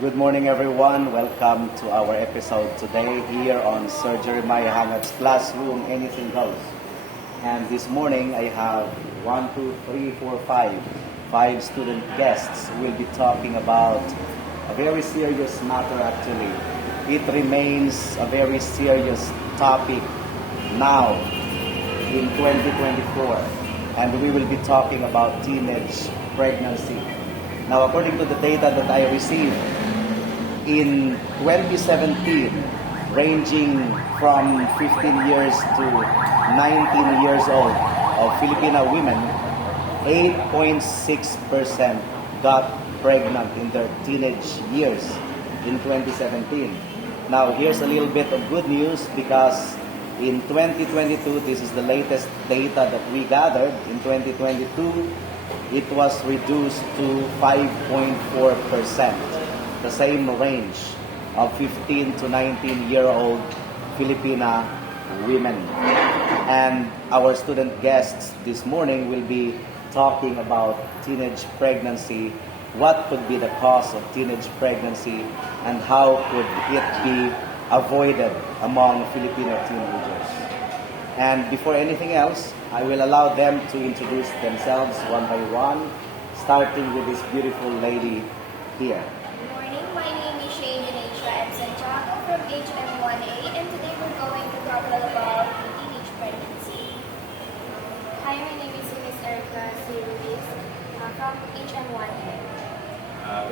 Good morning, everyone. Welcome to our episode today here on Sir Jeremiah Hangat's Classroom Anything Goes. And this morning, I have five student guests who will be talking about a very serious matter, actually. It remains a very serious topic now in 2024. And we will be talking about teenage pregnancy. Now, according to the data that I received, in 2017, ranging from 15 years to 19 years old of Filipino women, 8.6% got pregnant in their teenage years in 2017. Now, here's a little bit of good news because in 2022, this is the latest data that we gathered. In 2022, it was reduced to 5.4%, the same range of 15 to 19-year-old Filipina women. And our student guests this morning will be talking about teenage pregnancy, what could be the cause of teenage pregnancy, and how could it be avoided among Filipino teenagers. And before anything else, I will allow them to introduce themselves one by one, starting with this beautiful lady here. Good morning, my name is Shane Denasia M. Santiago from HM1A, and today we're going to talk about teenage pregnancy. Hi, my name is Miss Erica C. Ruiz from HM1A.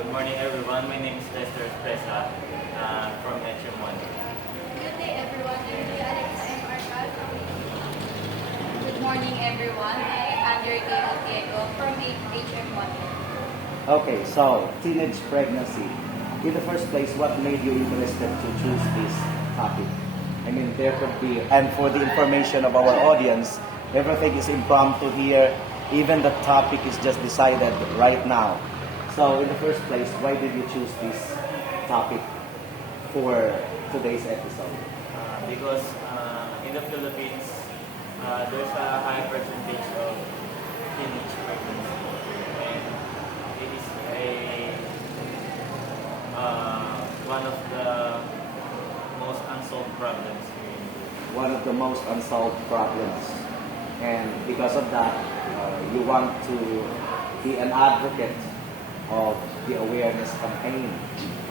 Good morning, everyone. My name is Lester Espresa from HM1A. Good day, everyone. I'm Alexa M. Arcal from Good morning, everyone. I'm Andrea Diego from HM1A. Okay, so teenage pregnancy. In the first place, what made you interested to choose this topic? I mean, there could be, and for the information of our audience, everything is impromptu here. Even the topic is just decided right now. So, in the first place, why did you choose this topic for today's episode? Because in the Philippines, there's a high percentage of teenage pregnancy, and it is one of the most unsolved problems here in the Philippines. One of the most unsolved problems. And because of that, you want to be an advocate of the awareness campaign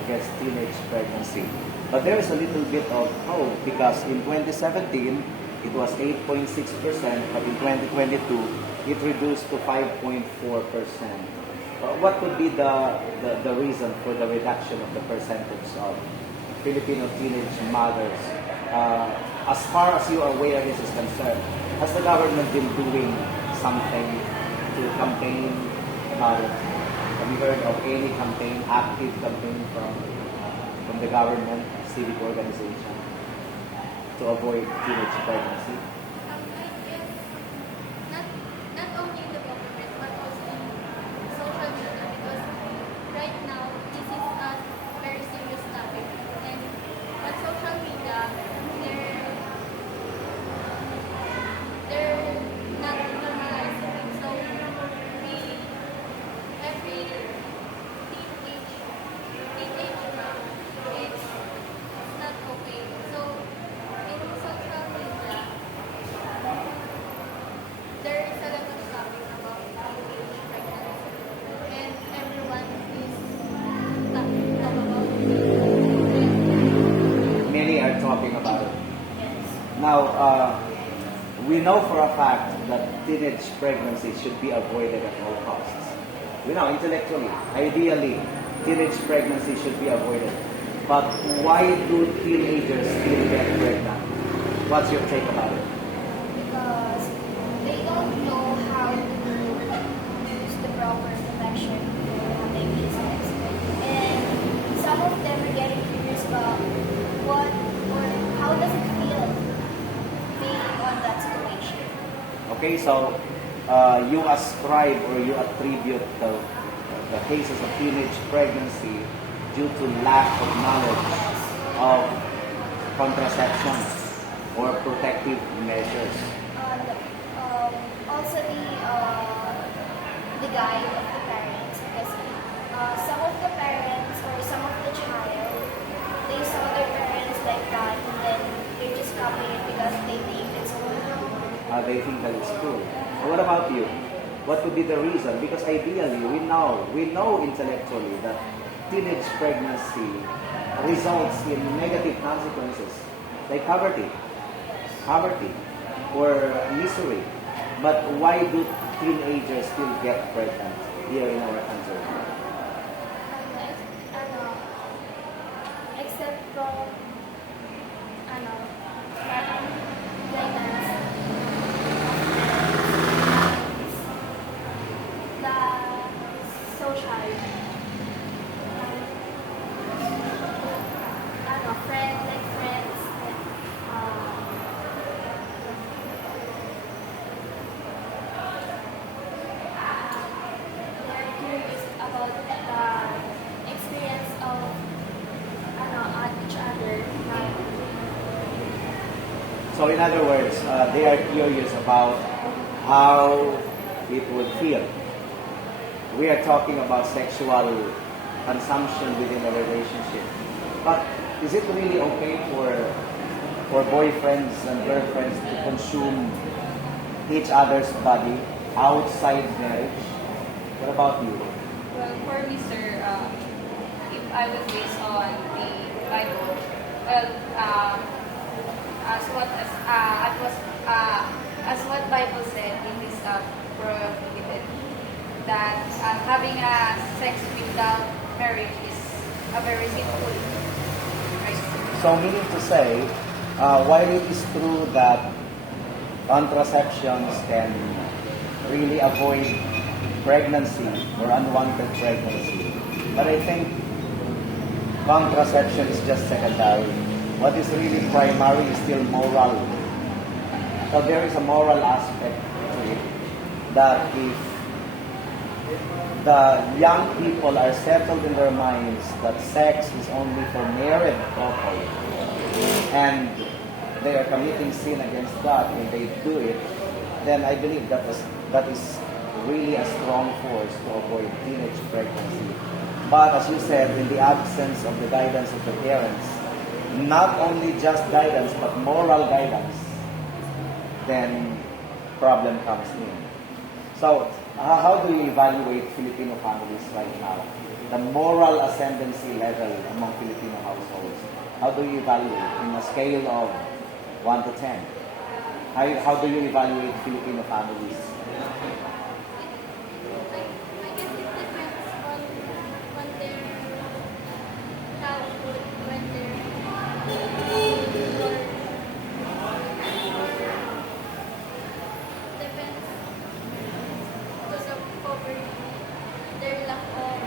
against teenage pregnancy. But there is a little bit of hope because in 2017, it was 8.6%, but in 2022, it reduced to 5.4%. What could be the reason for the reduction of the percentage of Filipino teenage mothers? As far as your awareness is concerned, has the government been doing something to campaign about it? Have you heard of any campaign, active campaign from the government, civic organization, to avoid teenage pregnancy? I guess not only the government, but also in social media, because right now, this is a very serious topic. And on social media, they're not normalizing it. So every teenage now, it's not okay. So in social media, there is a lot of topic about teenage pregnancy, and everyone is talking about it. Many are talking about it. Yes. Now, we know for a fact that teenage pregnancy should be avoided at all costs. We know intellectually, ideally, teenage pregnancy should be avoided. But why do teenagers still get pregnant? What's your take about it? Because they don't know how to use the proper protection for having sex. And some of them are getting curious about what or how does it feel being on that situation. Okay, so you ascribe or you attribute the cases of teenage pregnancy due to lack of knowledge of contraception or protective measures. Also the guide of the parents, because some of the parents or some of the they think that it's true. So what about you? What would be the reason? Because ideally, we know intellectually that teenage pregnancy results in negative consequences like poverty, or misery. But why do teenagers still get pregnant here in our country? Except from ano, parang guidance the social friends they're curious about the experience of each other. So in other words, they are curious about how it would feel. We are talking about sexual consumption within a relationship. But is it really okay for boyfriends and girlfriends to consume each other's body outside marriage? What about you? Well, for me, sir, if I was based on the Bible, well, as what Bible said, it is prohibited that having a sex without marriage is a very sinful. Right? So meaning to say, while it is true that contraceptions can really avoid pregnancy or unwanted pregnancy, but I think contraception is just secondary. What is really primary is still moral. So there is a moral aspect to it that if the young people are settled in their minds that sex is only for married couple and they are committing sin against God when they do it, then I believe that is really a strong force to avoid teenage pregnancy. But as you said, in the absence of the guidance of the parents, not only just guidance but moral guidance, then problem comes in. So how do you evaluate Filipino families right now? The moral ascendancy level among Filipino households. How do you evaluate in a scale of 1 to 10? How do you evaluate Filipino families? I guess it depends on their childhood, when they're depends because of poverty, their lack of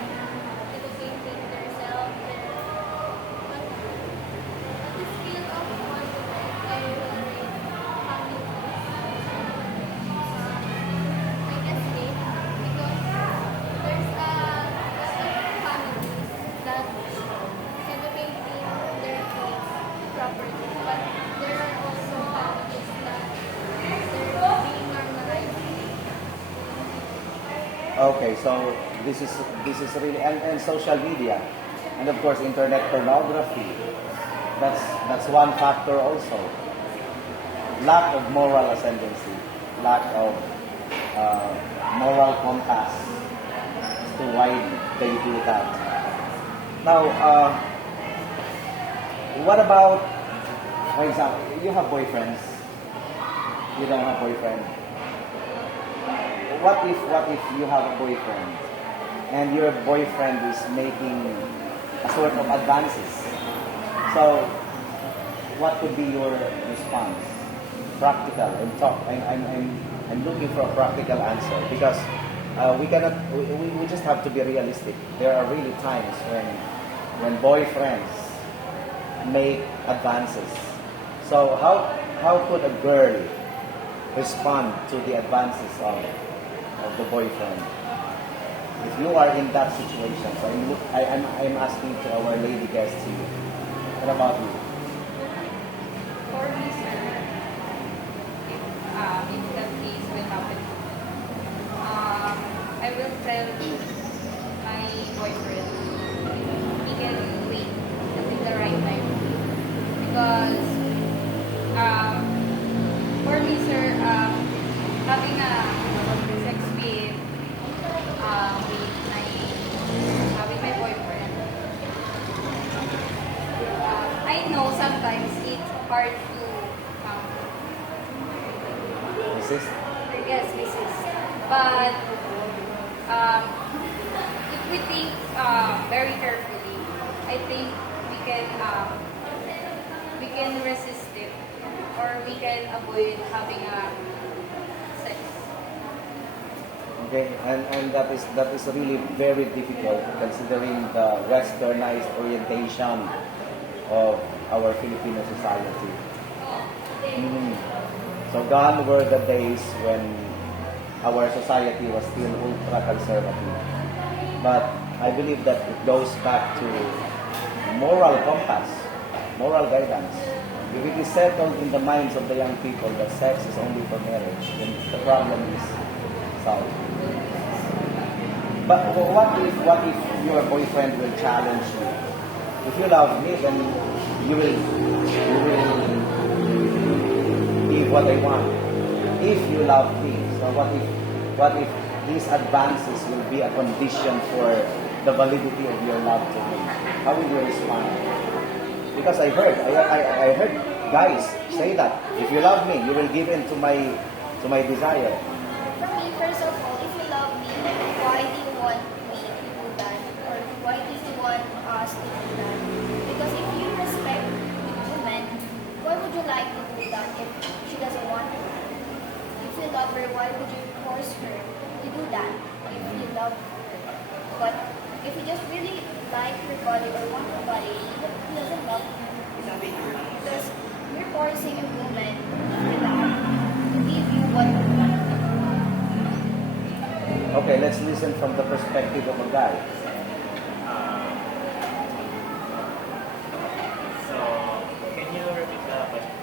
educating themselves, but at the scale of 1 to 10, I will rate families. I guess 8 because there's a lot of families that educating their kids properly, but there are also families that they're being normalized. Okay, so this is really and social media, and of course internet pornography. That's one factor also. Lack of moral ascendancy, lack of moral compass as to why they do that. Now, what about, for example, you have boyfriends, you don't have boyfriend. What if you have a boyfriend and your boyfriend is making a sort of advances? So, what would be your response? Practical. I'm looking for a practical answer because we just have to be realistic. There are really times when boyfriends make advances. So how could a girl respond to the advances of the boyfriend? If you are in that situation, so I'm asking to our lady guests here. What about you? For me, sir, if that case will happen, I will tell my boyfriend he can wait until the right time. Because for me, sir, sometimes it's hard to um, Resist? yes, resist. But um, if we think very carefully, I think we can resist it, or we can avoid having a sex. Okay, and that is really very difficult considering the westernized orientation of our Filipino society. Mhm. So gone were the days when our society was still ultra conservative. But I believe that it goes back to moral compass, moral guidance. If it is settled in the minds of the young people that sex is only for marriage, then the problem is solved. But what if your boyfriend will challenge you? If you love me, then you will give what I want. If you love me, so what if these advances will be a condition for the validity of your love to me? How will you respond? Because I heard guys say that if you love me, you will give in to my desire. For me, first of all, if you love me, why do you want me to do that? Or why do you want us to do that? Because if you respect the woman, why would you like to do that if she doesn't want to? If you love her, why would you force her to do that if you love her? But if you just really like her body or want her body, he doesn't love her. Because you're forcing a woman to love, to give you what you want. Okay, let's listen from the perspective of a guy. So, can you repeat the question?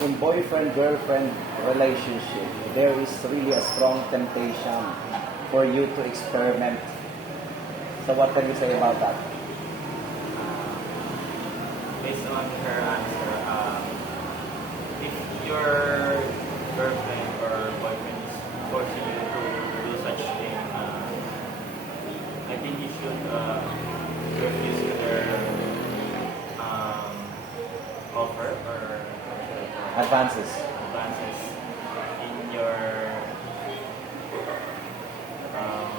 In boyfriend-girlfriend relationship, there is really a strong temptation for you to experiment. So what can you say about that? Based on her answer, if your girlfriend or boyfriend is forcing you to do such thing, I think you should refuse to their offer or Advances. advances in your um,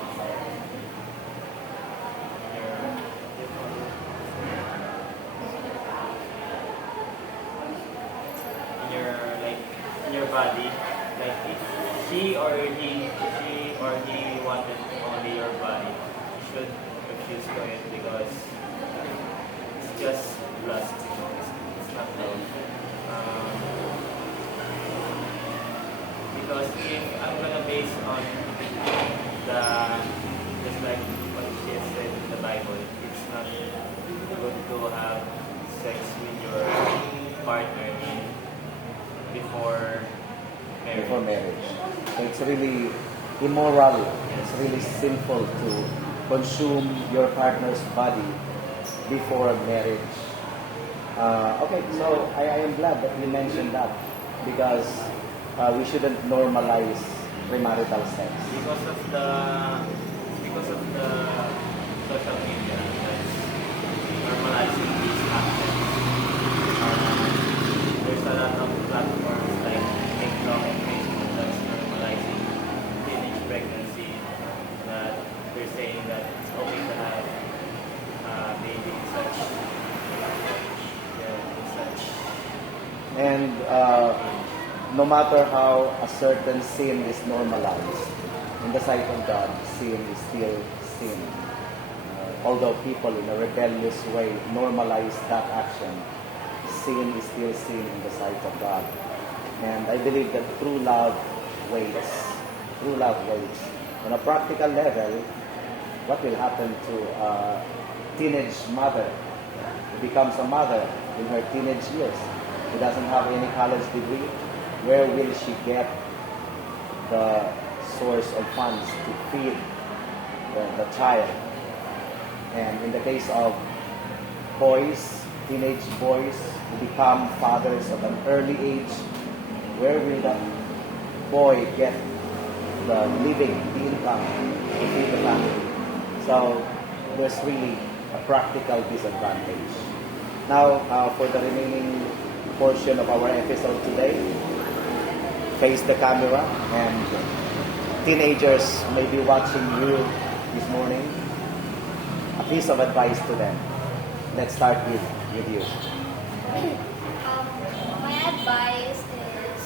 in your body, like if she or he wanted only your body, you should refuse to it because it's just lust, it's not love. Because if I'm gonna base on the just like what she has said in the Bible, it's not good to have sex with your partner before marriage. Before marriage. So it's really immoral. It's really sinful to consume your partner's body before marriage. Okay, so I am glad that you mentioned that because we shouldn't normalize premarital sex. Because of the social media that's normalizing these actions. There's a lot of platforms like TikTok and Facebook that's normalizing teenage pregnancy, that they're saying that it's okay to have baby in such And no matter how a certain sin is normalized, in the sight of God, sin is still sin. Although people in a rebellious way normalize that action, sin is still sin in the sight of God. And I believe that true love waits. True love waits. On a practical level, what will happen to a teenage mother who becomes a mother in her teenage years? Who doesn't have any college degree? Where will she get the source of funds to feed the child? And in the case of boys, teenage boys who become fathers at an early age, where will that boy get the living, the income to feed the family? So there's really a practical disadvantage. Now, for the remaining portion of our episode today, face the camera, and teenagers may be watching you this morning. A piece of advice to them. Let's start with you. My advice is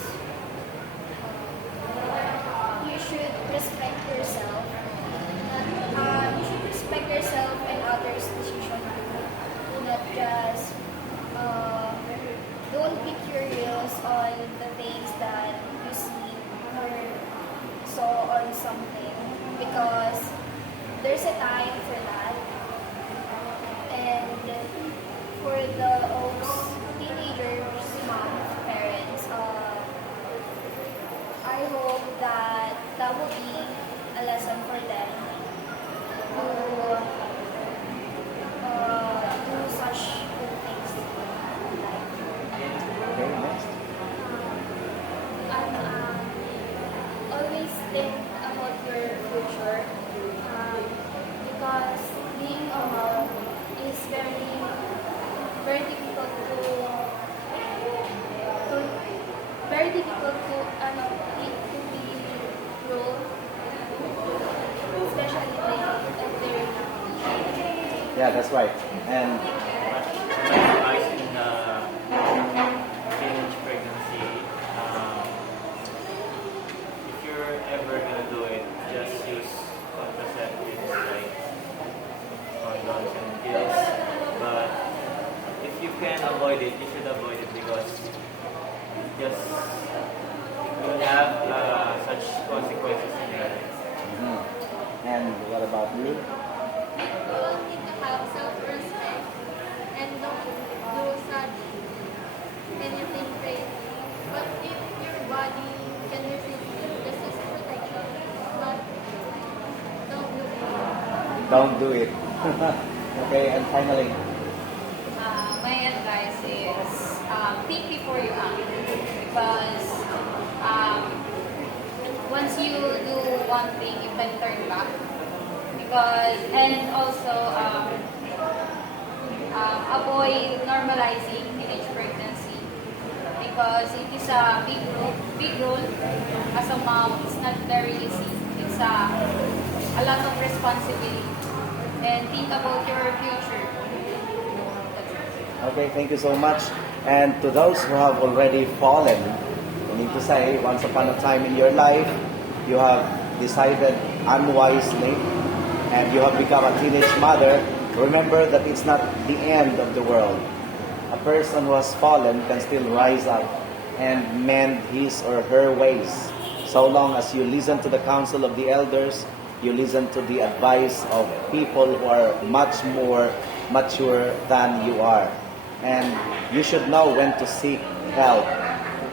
you should respect yourself. You should respect yourself and others' decision. Do not just don't be curious on the things that you see or saw on something, because there's a time for that. And for those teenagers, moms, parents, I hope that that will be a lesson for them to do such good things in life. Okay, next. Always think about your future, because being a mom is very difficult to be ruled, especially at their Yeah, that's right. And Advice in teenage pregnancy. If you're ever gonna do it, just use contraceptives like condoms and pills. But if you can avoid it, you should avoid it, because just you will have such consequences in your life. and what about you? You all need to have self-respect and don't do such anything crazy. But if your body can resist protection, but don't do it. Don't do it. Okay, and finally, My advice is think before you act, because once you do one thing, you can turn back. And also avoid normalizing teenage pregnancy, because it is a big role as a mom. It's not very easy. It's a lot of responsibility, and think about your future. okay, thank you so much. And to those who have already fallen, I need to say, once upon a time in your life, you have decided unwisely and you have become a teenage mother, remember that it's not the end of the world. A person who has fallen can still rise up and mend his or her ways, so long as you listen to the counsel of the elders, you listen to the advice of people who are much more mature than you are. And you should know when to seek help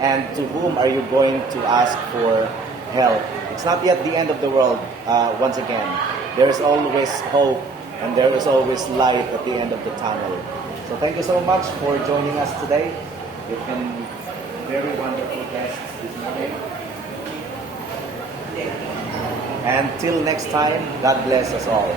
and to whom are you going to ask for help. It's not yet the end of the world. Once again, there is always hope and there is always light at the end of the tunnel. So thank you so much for joining us today. You've been very wonderful guests this morning. And till next time, God bless us all.